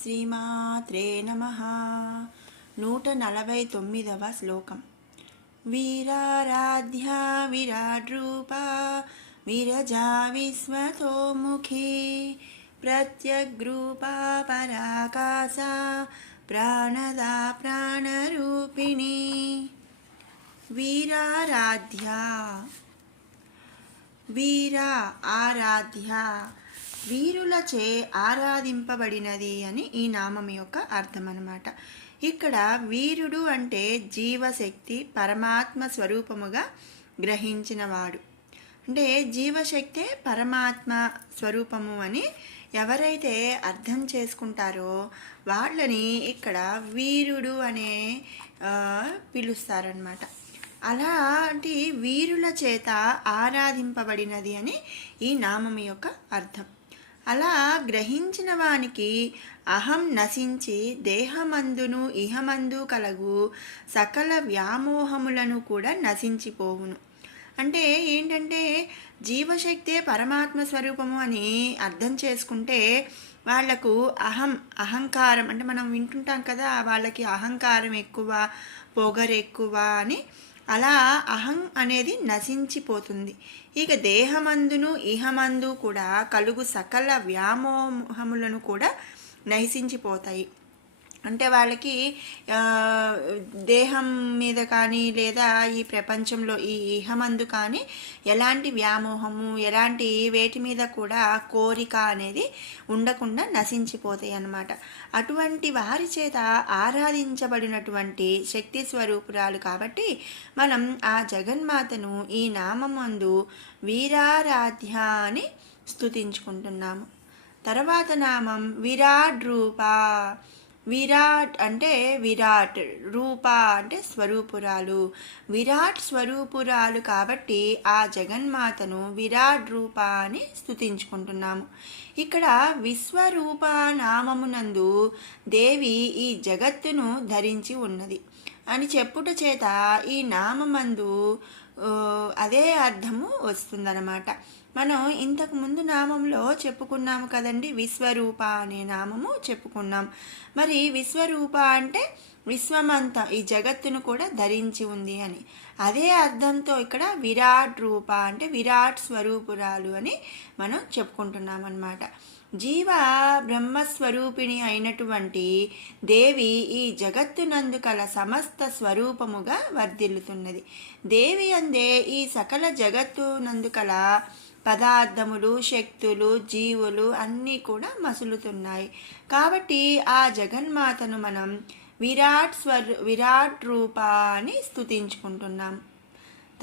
శ్రీమాత్రే నమః. 149వ శ్లోకం. వీరారాధ్యా విరాడ్రూపా విరజా విశ్వతోముఖీ ప్రత్యగ్రూపా పరాకాశా ప్రాణదా ప్రాణరూపిణి. వీరారాధ్యా, వీర ఆరాధ్య, వీరులచే ఆరాధింపబడినది అని ఈ నామం యొక్క అర్థం అన్నమాట. ఇక్కడ వీరుడు అంటే జీవశక్తి పరమాత్మ స్వరూపముగా గ్రహించినవాడు. అంటే జీవశక్తే పరమాత్మ స్వరూపము అని ఎవరైతే అర్థం చేసుకుంటారో వాళ్ళని ఇక్కడ వీరుడు అనే పిలుస్తారనమాట. అలాంటి వీరుల చేత ఆరాధింపబడినది అని ఈ నామం యొక్క అర్థం. అలా గ్రహించిన వానికి అహం నశించి దేహమందును ఇహమందు కలగు సకల వ్యామోహములను కూడా నశించిపోవును. అంటే ఏంటంటే జీవశక్తే పరమాత్మ స్వరూపము అని అర్థం చేసుకుంటే వాళ్లకు అహంకారం అంటే మనం వింటుంటాం కదా, వాళ్ళకి అహంకారం ఎక్కువ, పొగరు ఎక్కువ అని. అలా అహం అనేది నశించిపోతుంది. ఇక దేహమందును ఇహమందు కూడా కలుగు సకల వ్యామోహములను కూడా నశించిపోతాయి. అంటే వాళ్ళకి దేహం మీద కానీ లేదా ఈ ప్రపంచంలో ఈ ఇహమందు కానీ ఎలాంటి వ్యామోహము ఎలాంటి వేటి మీద కూడా కోరిక అనేది ఉండకుండా నశించిపోతాయి అన్నమాట. అటువంటి వారి చేత ఆరాధించబడినటువంటి శక్తి స్వరూపురాలు కాబట్టి మనం ఆ జగన్మాతను ఈ నామమందు వీరారాధ్య అని స్తుతించుకుంటున్నాము. తర్వాత నామం విరాట్ రూప. విరాట్ అంటే విరాట్, రూప అంటే స్వరూపురాలు. విరాట్ స్వరూపురాలు కాబట్టి ఆ జగన్మాతను విరాట్ రూప అని స్తుతించుకుంటున్నాము. ఇక్కడ విశ్వరూప నామమునందు దేవి ఈ జగత్తును ధరించి ఉన్నది అని చెప్పుట చేత ఈ నామందు అదే అర్థము వస్తుందన్నమాట. మనం ఇంతకు ముందు నామంలో చెప్పుకున్నాము కదండి, విశ్వరూప అనే నామము చెప్పుకున్నాం. మరి విశ్వరూప అంటే విశ్వమంతా ఈ జగత్తును కూడా ధరించి ఉంది అని. అదే అర్థంతో ఇక్కడ విరాట్ రూప అంటే విరాట్ స్వరూపురాలు అని మనం చెప్పుకుంటున్నాం అన్నమాట. జీవ బ్రహ్మస్వరూపిణి అయినటువంటి దేవి ఈ జగత్తునందు కల సమస్త స్వరూపముగా వర్ధిల్లుతున్నది. దేవి అందే ఈ సకల జగత్తునందు కల పదార్థములు, శక్తులు, జీవులు అన్నీ కూడా మసులుతున్నాయి. కాబట్టి ఆ జగన్మాతను మనం విరాట్ రూప అని స్తుతించుకుంటున్నాం.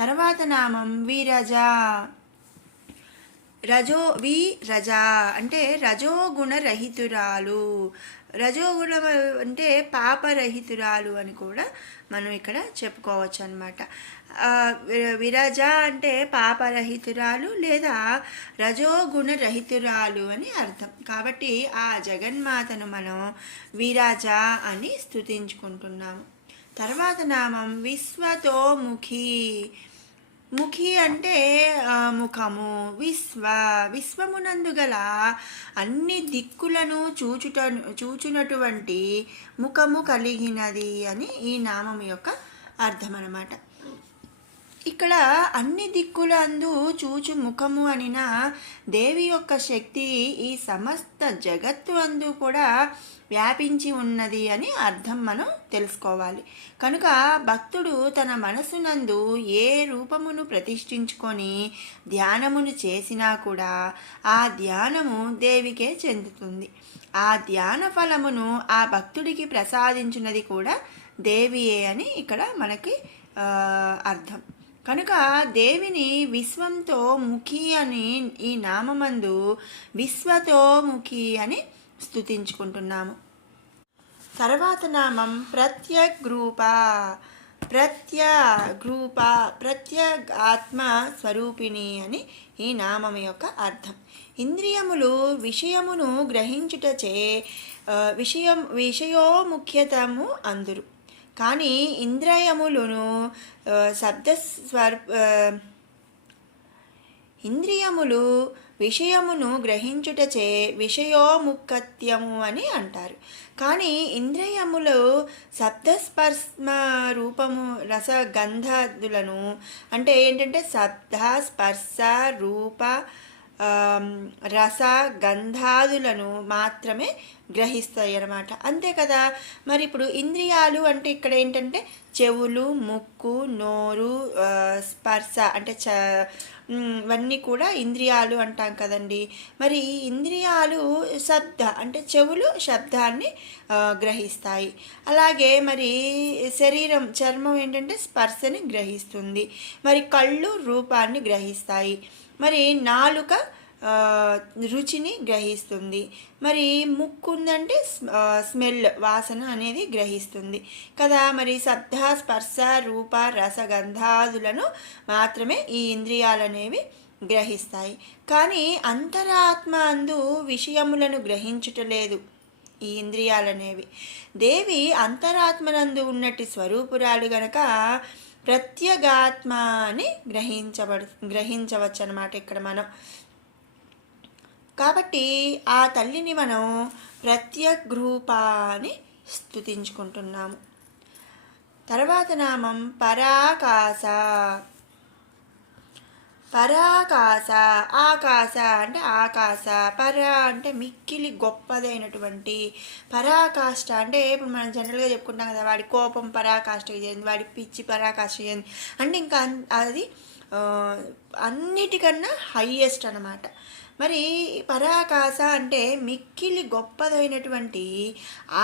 తర్వాత నామం విరజ. విరజ అంటే రజోగుణ రహితురాలు. రజోగుణం అంటే పాపరహితురాలు అని కూడా మనం ఇక్కడ చెప్పుకోవచ్చు అన్నమాట. విరజ అంటే పాపరహితురాలు లేదా రజోగుణ రహితురాలు అని అర్థం. కాబట్టి ఆ జగన్మాతను మనం విరజ అని స్తుతించుకుంటున్నాము. తర్వాత నామం విశ్వతోముఖి. ముఖి అంటే ముఖము. విశ్వమునందు గల అన్ని దిక్కులను చూచునటువంటి ముఖము కలిగినది అని ఈ నామం యొక్క అర్థం అన్నమాట. ఇక్కడ అన్ని దిక్కులందు చూచు ముఖము అనిన దేవి యొక్క శక్తి ఈ సమస్త జగత్తు అందు కూడా వ్యాపించి ఉన్నది అని అర్థం మనం తెలుసుకోవాలి. కనుక భక్తుడు తన మనసునందు ఏ రూపమును ప్రతిష్ఠించుకొని ధ్యానమును చేసినా కూడా ఆ ధ్యానము దేవికే చెందుతుంది. ఆ ధ్యాన ఫలమును ఆ భక్తుడికి ప్రసాదించినది కూడా దేవియే అని ఇక్కడ మనకి అర్థం. కనుక దేవిని విశ్వంతో ముఖి అని ఈ నామందు విశ్వతోముఖి అని స్తుతించుకుంటున్నాము. తర్వాత నామం ప్రత్యగ్రూప. ప్రత్యేగాత్మ స్వరూపిణి అని ఈ నామం యొక్క అర్థం. ఇంద్రియములు విషయమును గ్రహించుటచే విషయోముఖ్యతము అందురు. కానీ ఇంద్రియములను ఇంద్రియములు విషయమును గ్రహించుటచే విషయోముఖత్యము అని అంటారు. కానీ ఇంద్రియములు శబ్దస్పర్శ రూపము రసగంధాదులను అంటే ఏంటంటే శబ్ద స్పర్శ రూప రస గంధాదులను మాత్రమే గ్రహిస్తాయి అన్నమాట. అంతే కదా. మరి ఇప్పుడు ఇంద్రియాలు అంటే ఇక్కడ ఏంటంటే చెవులు, ముక్కు, నోరు, స్పర్శ అంటే ఇవన్నీ కూడా ఇంద్రియాలు అంటాం కదండి. మరి ఈ ఇంద్రియాలు శబ్ద అంటే చెవులు శబ్దాన్ని గ్రహిస్తాయి. అలాగే మరి శరీరం చర్మం ఏంటంటే స్పర్శని గ్రహిస్తుంది. మరి కళ్ళు రూపాన్ని గ్రహిస్తాయి. మరి నాలుక రుచిని గ్రహిస్తుంది. మరి ముక్కు ఉందంటే స్మెల్ వాసన అనేది గ్రహిస్తుంది కదా. మరి శబ్ద స్పర్శ రూప రసగంధాదులను మాత్రమే ఈ ఇంద్రియాలు అనేవి గ్రహిస్తాయి. కానీ అంతరాత్మ అందు విషయములను గ్రహించుటలేదు ఈ ఇంద్రియాలనేవి. దేవి అంతరాత్మనందు ఉన్నట్టి స్వరూపురాలు గనక ప్రత్యేగాత్మ అని గ్రహించవచ్చు అన్నమాట ఇక్కడ మనం. కాబట్టి ఆ తల్లిని మనం ప్రత్యగ్రూప అని స్తుతించుకుంటున్నాము. తర్వాత నామం పరాకాశ. పరాకాశ ఆకాశ అంటే ఆకాశ, పర అంటే మిక్కిలి గొప్పదైనటువంటి, పరాకాష్ట అంటే ఇప్పుడు మనం జనరల్గా చెప్పుకుంటాం కదా, వాడి కోపం పరాకాష్ట చేయండి, వాడి పిచ్చి పరాకాష్ట చేయండి అంటే ఇంకా అది అన్నిటికన్నా హయ్యెస్ట్ అన్నమాట. మరి పరాకాశ అంటే మిక్కిలి గొప్పదైనటువంటి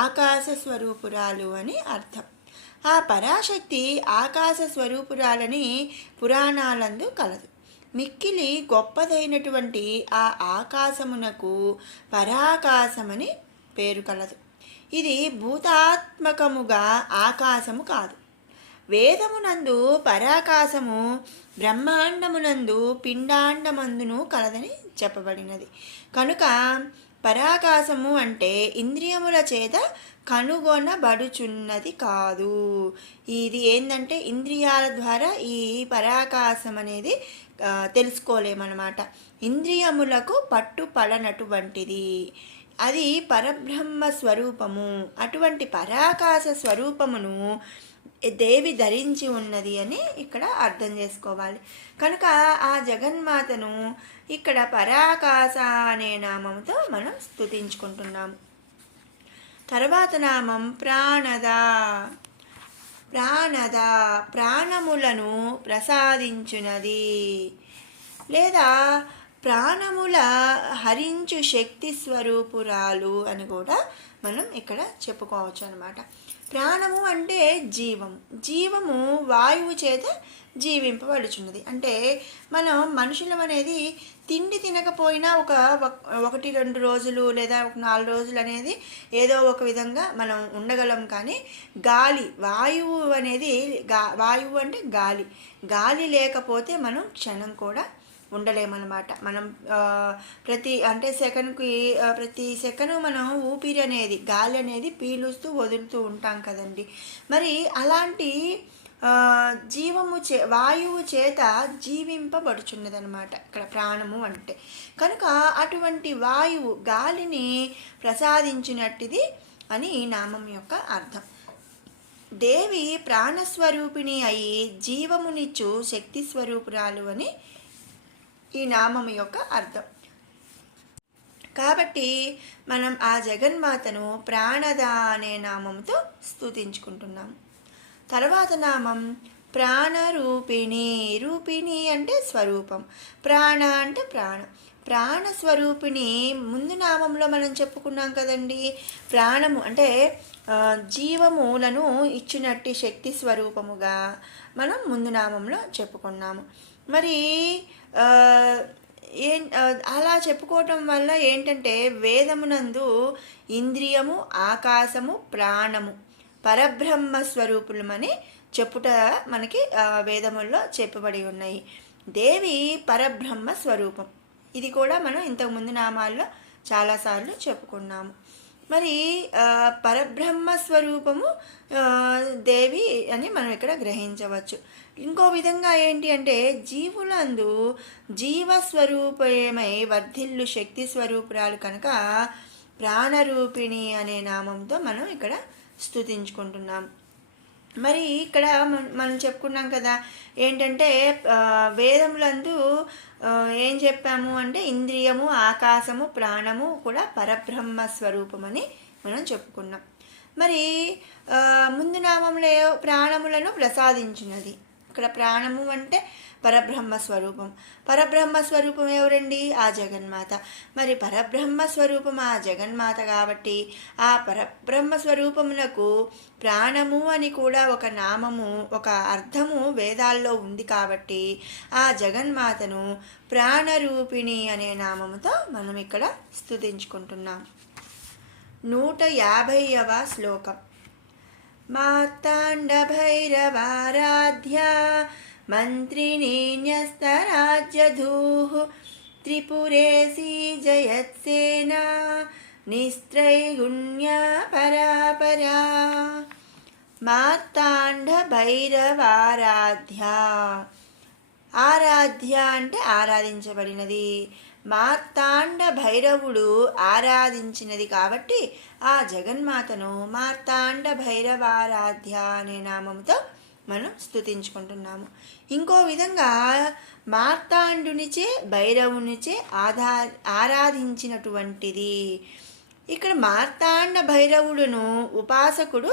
ఆకాశ స్వరూపురాలు అని అర్థం. ఆ పరాశక్తి ఆకాశ స్వరూపురాలని పురాణాలందు కలదు. మిక్కిలి గొప్పదైనటువంటి ఆ ఆకాశమునకు పరాకాశమని పేరు కలదు. ఇది భూతాత్మకముగా ఆకాశము కాదు. వేదమునందు పరాకాశము బ్రహ్మాండమునందు పిండాండమందును కలదని చెప్పబడినది. కనుక పరాకాశము అంటే ఇంద్రియముల చేత కనుగొనబడుచున్నది కాదు. ఇది ఏంటంటే ఇంద్రియాల ద్వారా ఈ పరాకాశం అనేది తెలుసుకోలేమన్నమాట. ఇంద్రియములకు పట్టుపడనటువంటిది. అది పరబ్రహ్మ స్వరూపము. అటువంటి పరాకాశ స్వరూపమును దేవి ధరించి ఉన్నది అని ఇక్కడ అర్థం చేసుకోవాలి. కనుక ఆ జగన్మాతను ఇక్కడ పరాకాశ అనే నామంతో మనం స్తుతించుకుంటున్నాము. తర్వాత నామం ప్రాణద. ప్రాణద ప్రాణములను ప్రసాదించునది లేదా ప్రాణముల హరించు శక్తి స్వరూపురాలు అని కూడా మనం ఇక్కడ చెప్పుకోవచ్చు అన్నమాట. ప్రాణము అంటే జీవము. జీవము వాయువు చేత జీవింపబడుచున్నది. అంటే మనం మనుషులం అనేది తిండి తినకపోయినా 1-2 రోజులు లేదా 4 రోజులు అనేది ఏదో ఒక విధంగా మనం ఉండగలం. కానీ గాలి వాయువు అనేది వాయువు అంటే గాలి లేకపోతే మనం క్షణం కూడా ఉండలేమన్నమాట. మనం ప్రతి సెకను మనం ఊపిరి అనేది గాలి అనేది పీలుస్తూ వదులుతూ ఉంటాం కదండి. మరి అలాంటి వాయువు చేత జీవింపబడుచున్నదనమాట ఇక్కడ ప్రాణము అంటే. కనుక అటువంటి వాయువు గాలిని ప్రసాదించినట్టిది అని ఈ నామం యొక్క అర్థం. దేవి ప్రాణస్వరూపిణి అయి జీవమునిచ్చు శక్తి స్వరూపురాలు అని ఈ నామం యొక్క అర్థం. కాబట్టి మనం ఆ జగన్మాతను ప్రాణద అనే నామంతో స్తుతించుకుంటున్నాం. తర్వాత నామం ప్రాణరూపిణి. రూపిణి అంటే స్వరూపం, ప్రాణ అంటే ప్రాణం. ప్రాణస్వరూపిణి ముందు నామంలో మనం చెప్పుకున్నాం కదండి. ప్రాణము అంటే జీవములను ఇచ్చినట్టి శక్తి స్వరూపముగా మనం ముందు నామంలో చెప్పుకున్నాము. మరి అలా చెప్పుకోవటం వల్ల ఏంటంటే వేదమునందు ఇంద్రియము, ఆకాశము, ప్రాణము పరబ్రహ్మ స్వరూపులమని చెప్పుట మనకి వేదముల్లో చెప్పబడి ఉన్నాయి. దేవి పరబ్రహ్మ స్వరూపం. ఇది కూడా మనం ఇంతకుముందు నామాల్లో చాలాసార్లు చెప్పుకున్నాము. మరి పరబ్రహ్మ స్వరూపము దేవి అని మనం ఇక్కడ గ్రహించవచ్చు. ఇంకో విధంగా ఏంటి అంటే జీవులందు జీవస్వరూపమై వర్ధిల్లు శక్తి స్వరూపురాలు కనుక ప్రాణరూపిణి అనే నామంతో మనం ఇక్కడ స్తుతించుకుంటున్నాం. మరి ఇక్కడ మనం చెప్పుకున్నాం కదా ఏంటంటే వేదములందు ఏం చెప్పాము అంటే ఇంద్రియము, ఆకాశము, ప్రాణము కూడా పరబ్రహ్మ స్వరూపమని మనం చెప్పుకున్నాం. మరి ముందు నామంలో ప్రాణములను ప్రసాదించినది. ఇక్కడ ప్రాణము అంటే పరబ్రహ్మ స్వరూపం. పరబ్రహ్మ స్వరూపం ఎవరండి? ఆ జగన్మాత. మరి పరబ్రహ్మ స్వరూపం ఆ జగన్మాత కాబట్టి ఆ పరబ్రహ్మ స్వరూపమునకు ప్రాణము అని కూడా ఒక నామము, ఒక అర్థము వేదాల్లో ఉంది కాబట్టి ఆ జగన్మాతను ప్రాణరూపిణి అనే నామముతో మనం ఇక్కడ స్తుతించుకుంటున్నాం. 150వ శ్లోకం. మార్తాండ భైరవారాధ్య మంత్రిణీ న్యస్తరాజ్యధూః త్రిపురేసి జయత్సేనా నిస్త్రైగుణ్యా పరాపరా. మార్తాండ భైరవారాధ్య. ఆరాధ్య అంటే ఆరాధించబడినది. మార్తాండ భైరవుడు ఆరాధించినది కాబట్టి ఆ జగన్మాతను మార్తాండ భైరవారాధ్య అనే నామంతో మనం స్తుతించుకుంటున్నాము. ఇంకో విధంగా మార్తాండునిచే భైరవునిచే ఆరాధించినటువంటిది. ఇక్కడ మార్తాండ భైరవుడును ఉపాసకుడు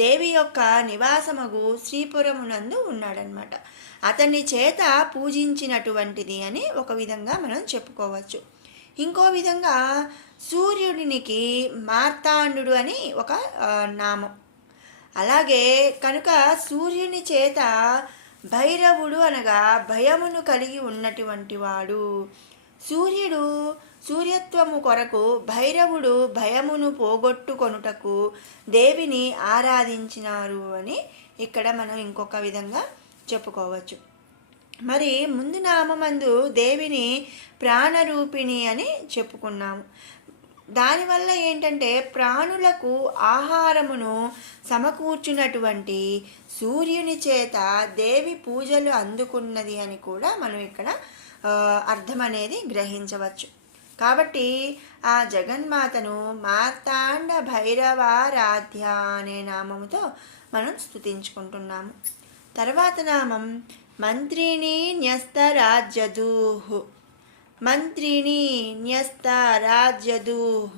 దేవి యొక్క నివాసమగు శ్రీపురమునందు ఉన్నాడనమాట. అతని చేత పూజించినటువంటిది అని ఒక విధంగా మనం చెప్పుకోవచ్చు. ఇంకో విధంగా సూర్యుడినికి మార్తాండు అని ఒక నామం. అలాగే కనుక సూర్యుని చేత భైరవుడు అనగా భయమును కలిగి ఉన్నటువంటి వాడు. సూర్యుడు సూర్యత్వము కొరకు భైరవుడు భయమును పోగొట్టుకొనుటకు దేవిని ఆరాధించినారు అని ఇక్కడ మనం ఇంకొక విధంగా చెప్పుకోవచ్చు. మరి ముందు నామందు దేవిని ప్రాణరూపిణి అని చెప్పుకున్నాము. దానివల్ల ఏంటంటే ప్రాణులకు ఆహారమును సమకూర్చున్నటువంటి సూర్యుని చేత దేవి పూజలు అందుకున్నది అని కూడా మనం ఇక్కడ అర్థం అనేది గ్రహించవచ్చు. కాబట్టి ఆ జగన్మాతను మార్తాండ భైరవారాధ్య అనే నామముతో మనం స్తుతించుకుంటున్నాము. తర్వాత నామం మంత్రిణీ న్యస్తరాజ్యధూః. మంత్రిణీ న్యస్తరాజ్యధూః.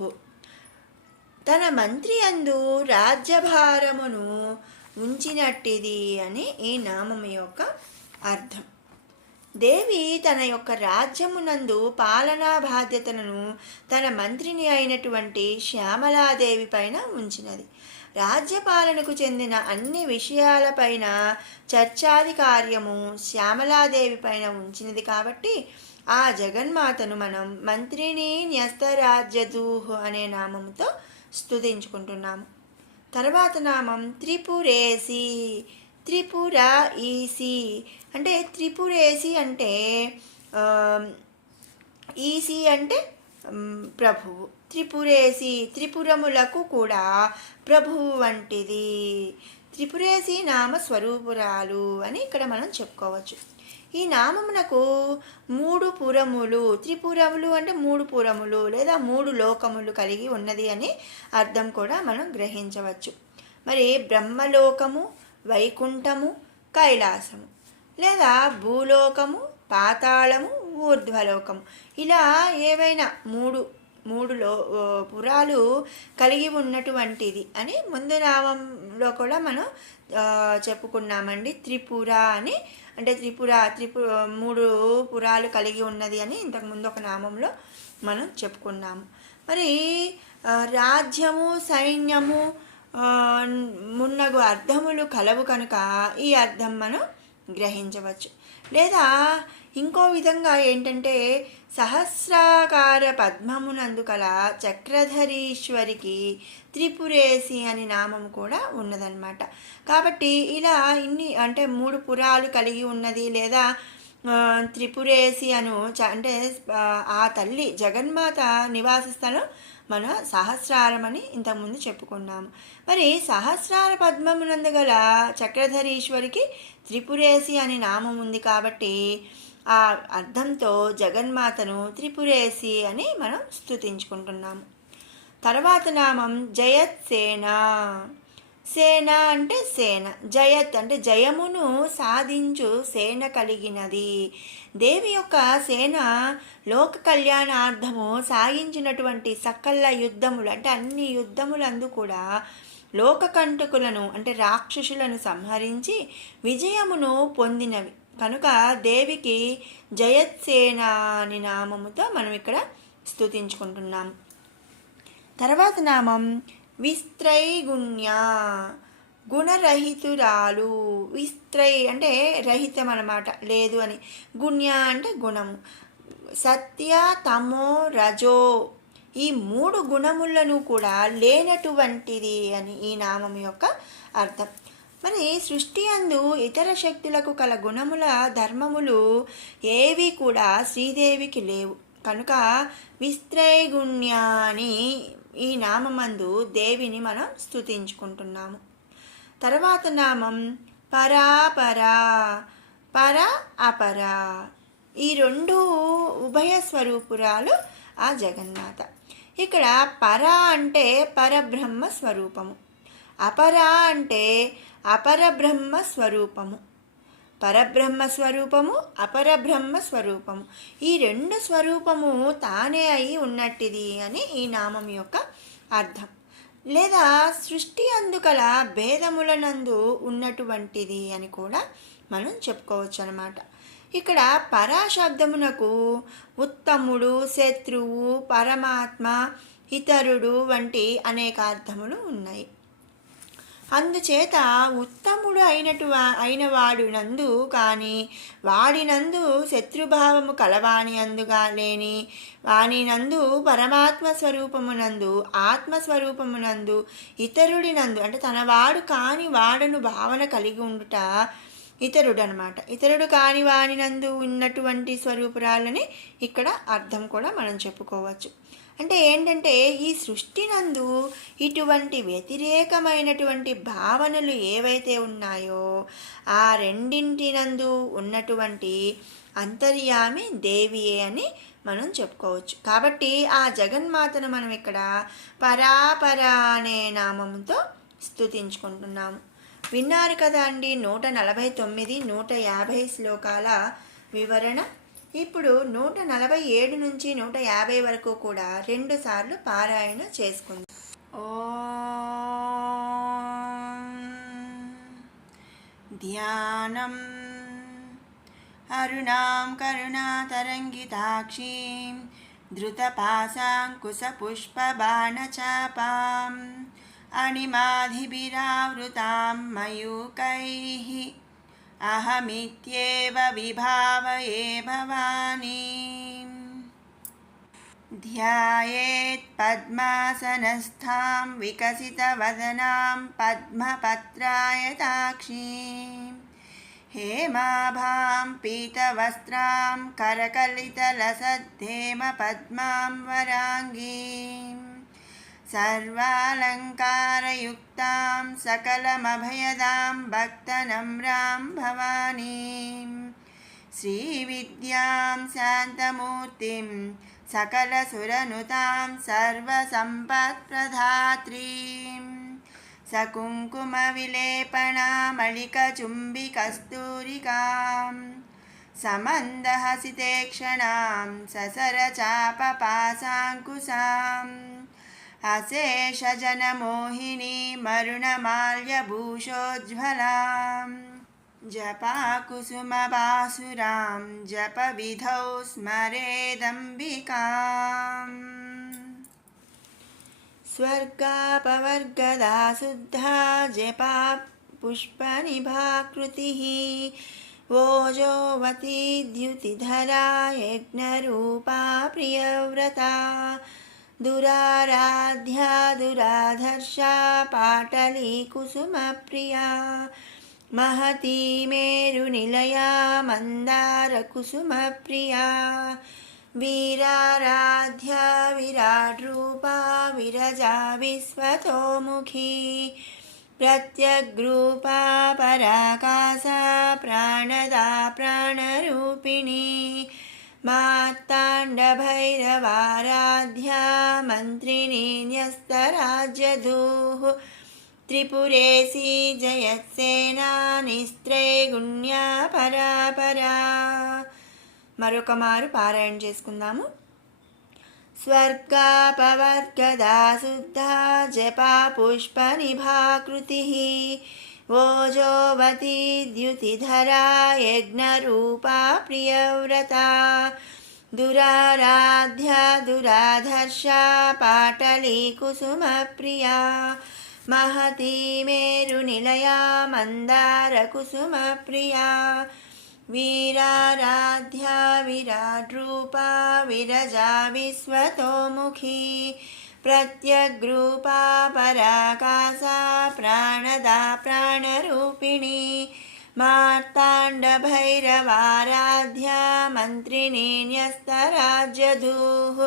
తన మంత్రి అందు రాజ్యభారమును ఉంచినట్టిది అని ఈ నామం యొక్క అర్థం. దేవి తన యొక్క రాజ్యమునందు పాలనా బాధ్యతలను తన మంత్రిని అయినటువంటి శ్యామలాదేవి పైన ఉంచినది. రాజ్యపాలనకు చెందిన అన్ని విషయాలపైన చర్చాధికార్యము శ్యామలాదేవి పైన ఉంచినది కాబట్టి ఆ జగన్మాతను మనం మంత్రిని న్యస్తరాజ్యధూః అనే నామంతో స్తుతించుకుంటున్నాము. తర్వాత నామం త్రిపురేసి. త్రిపుర ఈసి అంటే త్రిపురేసి అంటే ఈసి అంటే ప్రభువు. త్రిపురేసి త్రిపురములకు కూడా ప్రభువు వంటిది. త్రిపురేసి నామ స్వరూపురాలు అని ఇక్కడ మనం చెప్పుకోవచ్చు. ఈ నామమునకు 3 పురములు, త్రిపురములు అంటే 3 పురములు లేదా 3 లోకములు కలిగి ఉన్నది అని అర్థం కూడా మనం గ్రహించవచ్చు. మరి బ్రహ్మలోకము, వైకుంఠము, కైలాసము లేదా భూలోకము, పాతాళము, ఊర్ధ్వలోకము ఇలా ఏవైనా మూడు పురాలు కలిగి ఉన్నటువంటిది అని ముందు నామంలో కూడా మనం చెప్పుకున్నామండి. త్రిపుర అని అంటే త్రిపుర 3 పురాలు కలిగి ఉన్నది అని ఇంతకుముందు ఒక నామంలో మనం చెప్పుకున్నాము. మరి రాజ్యము, సైన్యము మున్నగు అర్థములు కలవు కనుక ఈ అర్థం మనం గ్రహించవచ్చు. లేదా ఇంకో విధంగా ఏంటంటే సహస్రాకార పద్మమునందు కల చక్రధరీశ్వరికి త్రిపురేసి అని నామం కూడా ఉన్నదన్నమాట. కాబట్టి ఇలా ఇన్ని అంటే 3 పురాలు కలిగి ఉన్నది లేదా త్రిపురేసి అంటే ఆ తల్లి జగన్మాత నివాస స్థలం మన సహస్రారం అని ఇంతకుముందు చెప్పుకున్నాము. మరి సహస్రార పద్మమునందు గల చక్రధరీశ్వరికి త్రిపురేసి అని నామం ఉంది కాబట్టి ఆ అర్థంతో జగన్మాతను త్రిపురేసి అని మనం స్తుతించుకుంటున్నాము. తర్వాత నామం జయత్సేన. సేన అంటే సేన, జయత్ అంటే జయమును సాధించు సేన కలిగినది. దేవి యొక్క సేన లోక కళ్యాణార్థము సాగించినటువంటి సకల యుద్ధములు అంటే అన్ని యుద్ధములందు కూడా లోకకంటకులను అంటే రాక్షసులను సంహరించి విజయమును పొందినవి కనుక దేవికి జయత్సేన అని నామముతో మనం ఇక్కడ స్తుతించుకుంటున్నాము. తర్వాత నామం విస్త్రైగుణ్య, గుణరహితురాలు. విస్త్రై అంటే రహితం అన్నమాట, లేదు అని. గుణ్య అంటే గుణము. సత్య తమో రజో ఈ 3 గుణములను కూడా లేనటువంటిది అని ఈ నామం యొక్క అర్థం. మరి సృష్టి అందు ఇతర శక్తులకు కల గుణముల ధర్మములు ఏవి కూడా శ్రీదేవికి లేవు కనుక విస్త్రైగుణ్య అని ఈ నామందు దేవిని మనం స్తుతించుకుంటున్నాము. తర్వాత నామం పరాపరా, పర అపర. ఈ 2 ఉభయ స్వరూపురాలు ఆ జగన్మాత. ఇక్కడ పర అంటే పరబ్రహ్మ స్వరూపము, అపర అంటే అపరబ్రహ్మ స్వరూపము. పరబ్రహ్మ స్వరూపము, అపరబ్రహ్మ స్వరూపము, ఈ 2 స్వరూపము తానే అయి ఉన్నట్టిది అని ఈ నామం యొక్క అర్థం. లేదా సృష్టి అందుకల భేదములనందు ఉన్నటువంటిది అని కూడా మనం చెప్పుకోవచ్చు అన్నమాట. ఇక్కడ పరాశబ్దమునకు ఉత్తముడు, శత్రువు, పరమాత్మ, ఇతరుడు వంటి అనేక అర్థములు ఉన్నాయి. అందుచేత ఉత్తముడు అయిన వాడినందు కానీ వాడినందు శత్రుభావము కలవాని అందుగా లేని వానినందు పరమాత్మ స్వరూపమునందు ఆత్మస్వరూపమునందు ఇతరుడినందు అంటే తనవాడు కాని వాడను భావన కలిగి ఉండుట ఇతరుడు అనమాట. ఇతరుడు కాని వానినందు ఉన్నటువంటి స్వరూపురాలని ఇక్కడ అర్థం కూడా మనం చెప్పుకోవచ్చు. అంటే ఏంటంటే ఈ సృష్టి నందు ఇటువంటి వ్యతిరేకమైనటువంటి భావనలు ఏవైతే ఉన్నాయో ఆ రెండింటినందు ఉన్నటువంటి అంతర్యామి దేవియే అని మనం చెప్పుకోవచ్చు. కాబట్టి ఆ జగన్మాతను మనం ఇక్కడ పరాపర అనే నామంతో స్తుతించుకుంటున్నాము. విన్నారు కదా అండి 149, 150 శ్లోకాల వివరణ. ఇప్పుడు 147 నుంచి 150 వరకు కూడా 2 సార్లు పారాయణ చేసుకుందాం. ఓం ధ్యానం అరుణాం కరుణాతరంగితాక్షీం ధృతపాశాంకుశపుష్పబాణచాపాం అణిమాధిభిరావృతాం మయూకైః అహమిత్యేవ విభావయే భవానీం. ధ్యాయేత్ పద్మాసనస్థాం వికసితవదనాం పద్మపత్రాయతాక్షీం హేమాభాం పీతవస్త్రాం కరకలితలసద్ధేమ పద్మాం వరాంగీం సర్వాలంకారయుక్తాం సకలమభయదాం భక్తనమ్రాం భవానీం శ్రీవిద్యాం శాంతమూర్తిం సకలసురనుతాం సర్వసంపత్ప్రదాత్రీం సకుంకుమవిలేపనామళికచుంబికస్తూరికాం సమందహసితేక్షణాం ససరచాపపాశాంకుశాం అశేషజనమోహినీ మరుణమాల్యభూషోజ్వలాం జపాకుసుమబాసురాం జపవిధౌ స్మరేదంబికాం. స్వర్గాపవర్గదా శుద్ధా జపా పుష్పనిభాకృతిః ఓజోవతీ ద్యుతిధరా యజ్ఞరూపా ప్రియవ్రతా దురారాధ్యా దురాధర్షా పాటలీ కుసుమప్రియా మహతీ మేరునిలయా మందారకుసుమప్రియా वीराराध्या विराट्रूपा विरजा विश्वतोमुखी प्रत्यग्रूपा पराकाशा प्राणदा प्राणरूपिणी मार्ताण्डभैरवाराध्या मन्त्रिणी न्यस्तराज्यधूः त्रिपुरेशी जयत्सेना निस्त्रैगुण्या పరాపరా. మరొక మారు పారాయణ చేసుకుందాము. స్వర్గాపవర్గదా శుద్ధా జపా పుష్ప నిభాకృతి ఓజోవతి ద్యుతిధరా యజ్ఞరూపా ప్రియవ్రత దురారాధ్యా దురాధర్షా పాటలీ కుసుమ ప్రియా महती मेरुनिलया मन्दारकुसुम प्रिया वीराराध्या विराट्रूपा विरजा विश्वतोमुखी प्रत्यग्रूपा पराकाशा प्राणदा प्राणरूपिणी मार्ताण्डभैरवाराध्या मन्त्रिणी न्यस्तराज्यधूः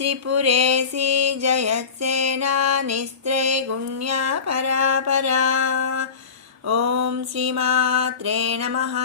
त्रिपुरेशी जयत्सेना निस्त्रैगुण्या परापरा. ओम श्रीमात्रे नमः.